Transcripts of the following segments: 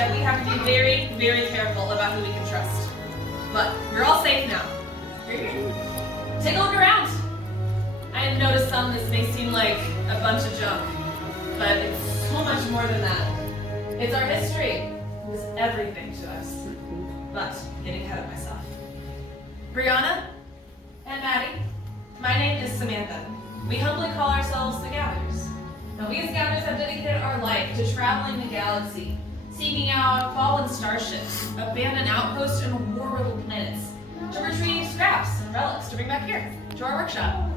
that we have to be very, very careful about who we can trust. But we're all safe now. Take a look around. I have noticed some this may seem like a bunch of junk, but it's so much more than that. It's our history. It's everything to us. But getting ahead of myself. Brianna and Maddie, my name is Samantha. We humbly call ourselves the Gatherers. Now we as Gatherers have dedicated our life to traveling the galaxy, seeking out fallen starships, abandoned outposts, and war-riddled planets, to retrieve scraps and relics to bring back here, to our workshop.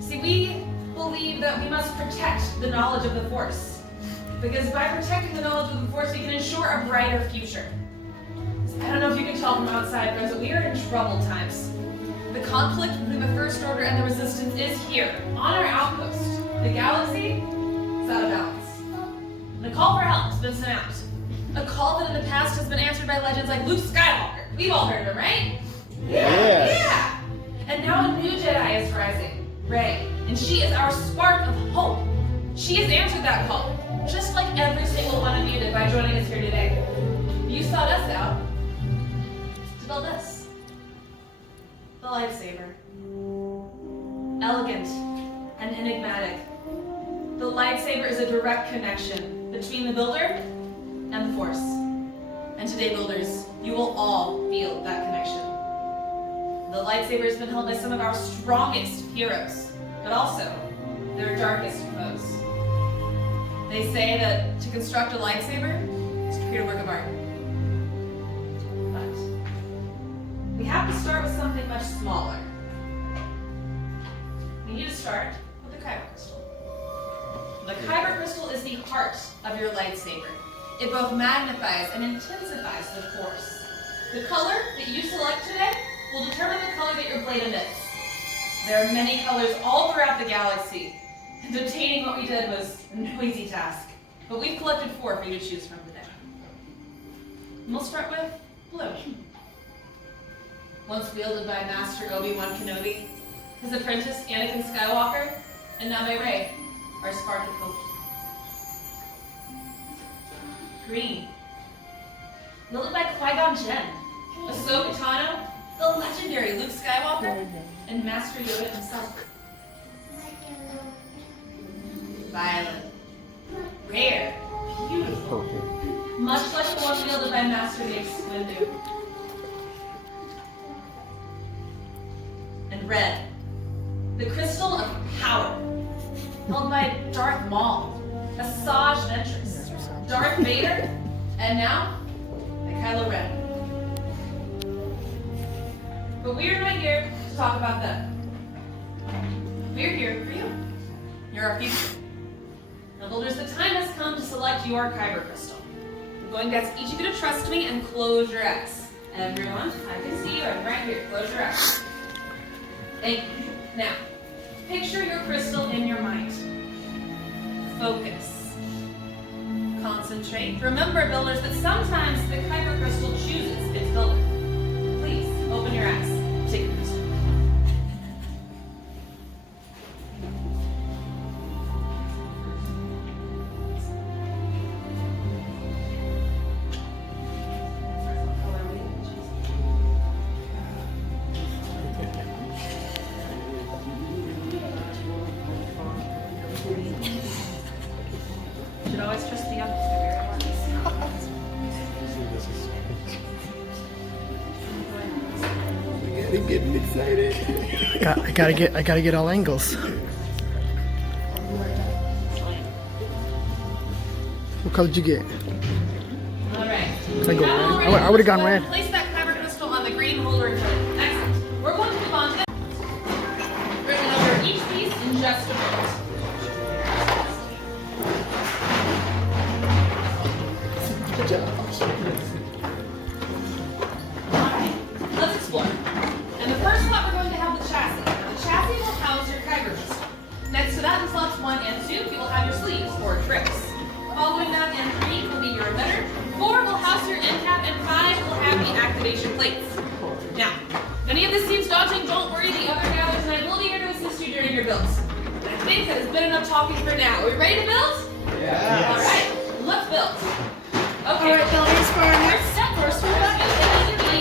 See, we believe that we must protect the knowledge of the Force, because by protecting the knowledge of the Force, we can ensure a brighter future. I don't know if you can tell from outside, friends, but we are in troubled times. The conflict between the First Order and the Resistance is here, on our outpost. The galaxy is out of balance. And a call for help has been sent out. A call that in the past has been answered by legends like Luke Skywalker. We've all heard of him, right? Yeah! And now a new Jedi is rising, Rey. And she is our spark of hope. She has answered that call, just like every single one of you did by joining us here today. You sought us out to build this. The lightsaber. Elegant and enigmatic. The lightsaber is a direct connection between the builder and the Force. And today, builders, you will all feel that connection. The lightsaber has been held by some of our strongest heroes, but also their darkest foes. They say that to construct a lightsaber is to create a work of art. But we have to start with something much smaller. We need to start with the kyber crystal. The kyber crystal is the heart of your lightsaber. It both magnifies and intensifies the Force. The color that you select today will determine the color that your blade emits. There are many colors all throughout the galaxy, and obtaining what we did was no easy task. But we've collected 4 for you to choose from today. And we'll start with blue. Once wielded by Master Obi-Wan Kenobi, his apprentice Anakin Skywalker, and now by Rey, our spark of hope. Green. Wielded by Qui-Gon Jinn, Ahsoka Tano, the legendary Luke Skywalker, and Master Yoda himself. Violet. Rare. Beautiful. Much like the one wielded by Master Mace Windu. And red. The crystal of power. Held by Darth Maul, Asajj Ventress, Darth Vader, and now, by Kylo Ren. But we're not here to talk about them. We're here for you. You're our future. Now, builders, the time has come to select your kyber crystal. I'm going to ask each of you to trust me and close your eyes. Everyone, I can see you. I'm right here. Close your eyes. Thank you. Now, picture your crystal in your mind. Focus. Concentrate. Remember, builders, that sometimes the kyber crystal chooses its builder. Please, open your eyes. Take your crystal. Should always trust the youngest. I'm getting excited. I gotta get all angles. What color did you get? All right. I go red. I would have gone red. Place that kyber crystal on the green holder and put it. Excellent. We're going to move on to this. We're going to go over each piece in just a moment. Good job. Alright, let's explore. And the first slot, we're going to have the chassis. The chassis will house your kyber crystal. Next to that, in slots 1 and 2, you will have your sleeves, or tricks. Following that, in 3 will be your emitter. 4 will house your end cap, and 5 will have the activation plates. Now, if any of this seems daunting, don't worry, the other gatherers and I will be here to assist you during your builds. And I think that has been enough talking for now. Are we ready to build? Yeah. Alright, let's build. Alright, builders, for our next first one,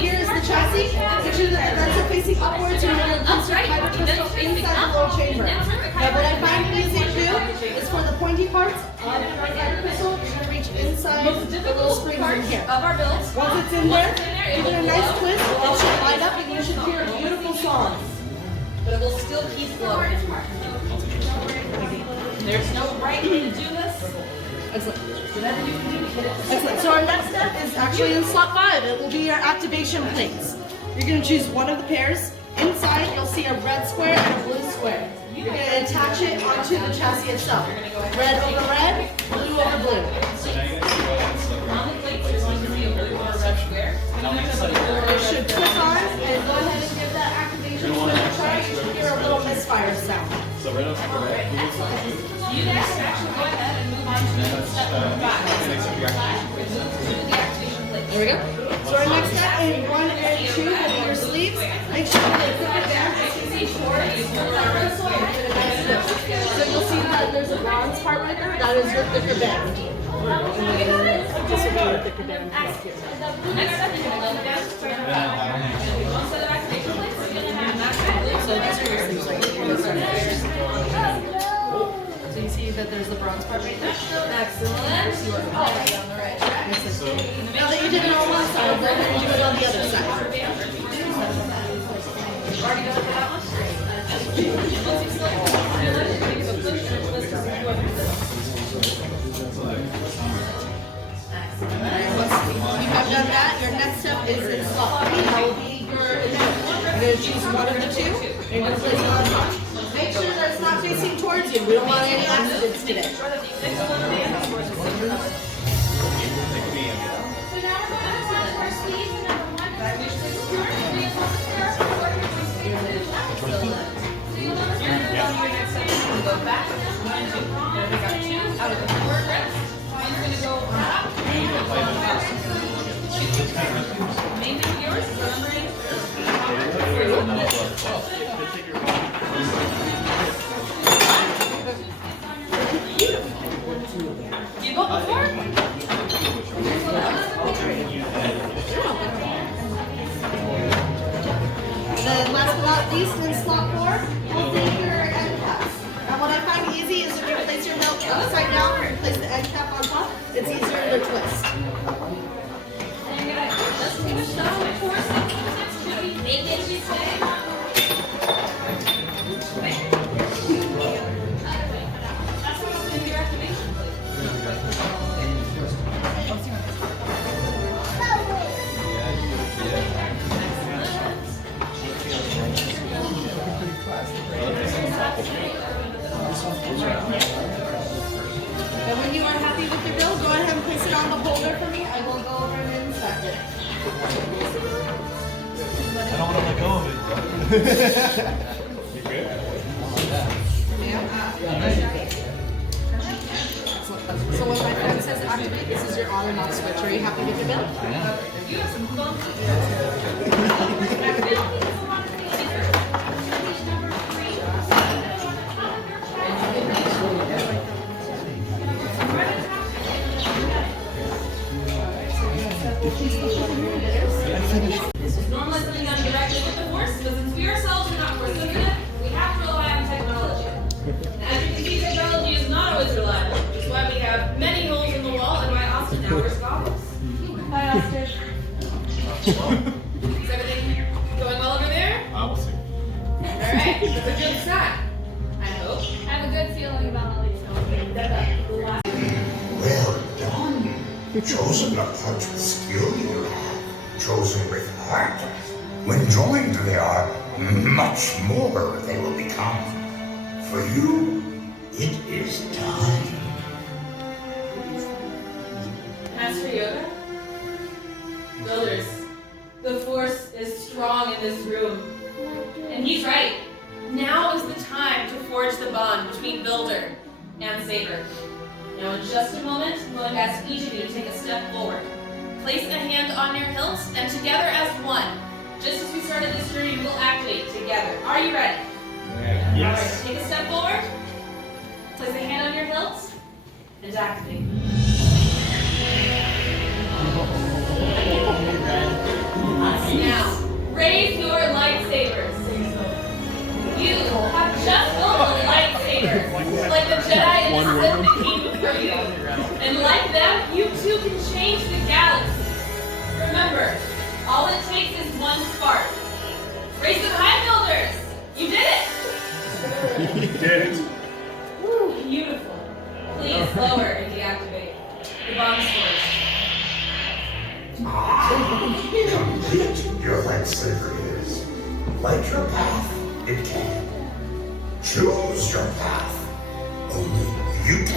here is the chassis. Make sure that that's facing upwards. You're going to place your fiber crystal inside the little chamber. Now, what I find easy to do is for the pointy parts of the fiber crystal, you're going to reach inside the little springs in here. Of our builds. Once it's in there, give it a nice twist. It should light up and you should hear a beautiful song. But it will still keep flowing. There's no right way to do this. Excellent. Whatever you can do to get it. Excellent. So our next step is actually in slot 5. It will be our activation plates. You're going to choose one of the pairs. Inside, you'll see a red square and a blue square. You're going to attach it onto the chassis itself. Red over red, blue over blue. On the plates, you're going to see a blue or a red square. It should click on and go ahead and give that activation switch a try. You should hear a little misfire sound. So right off the bat, You guys can actually go ahead and move on to step number 5. There we go. So our next step in 1 and 2 will be your sleeves. Make sure that you put it down. So you'll see that there's a bronze part right there. That is your thicker band. This will be your thicker band right here. Next step, you're going to load down. One set of activation plates. We're going to have that. So these are your sleeves right here. So you see that there's the bronze part right there. Excellent. You are already on the right track. Now that you did it on one side, go ahead and do it on the other side. Already done it for that one? Once you select the one, you give a push and a twist to see what it is. Alright, once you have done that, your next step is in slot 3. That will be your initial. You're going to choose one of the two, and you're going to place it on top. Make sure that it's not facing towards you. We don't want any accidents today. So now we're going to go on to our sleeves. Number 1, that which is So you'll notice you're going to go on your next section. You're going to go back. 1, 2. Now we got 2 out of the 4 reps. One's going to go up. Main thing of yours is remembering. You go before? Then last but not least, in slot 4, we'll take your end caps. Now what I find easy is if you place your milk upside down and place the end cap on top, it's easier to twist. Let's give a shot of course. Should we make it you say? That's what's in your activation plate. And when you are happy with your build, go ahead and place it on the holder for me. I will go over and inspect it. I don't want to let go of it. You good? So when my friend says activate, this is your on and off switch. Are you happy with your build? You have some fun. This is normally something done directly with the force, but since we ourselves are not force sensitive, we have to rely on technology. And as you can see, technology is not always reliable, which is why we have many holes in the wall and why Austin now wears goggles. Hi, Austin. Is everything going well over there? I will see. Alright, that's a good sign. I hope. I have a good feeling about all these films. Well done. Chosen not much with skill you have, chosen with heart. When joined, they are much more they will become. For you, it is time. Master Yoda? Builders, the force is strong in this room. And he's right. Now is the time to forge the bond between Builder and Saber. Now in just a moment, I'm going to ask each of you to take a step forward. Place a hand on your hilt, and together as one, just as we started this journey, we'll activate together. Are you ready? Yes. Alright, take a step forward. Place a hand on your hilt, and activate. change the galaxy. Remember, all it takes is one spark. Raise them high builders! You did it! You did it. Woo, beautiful. Please lower and deactivate the bomb storage. Complete your lightsaber is. Light your path, it can. Choose your path. Only you can.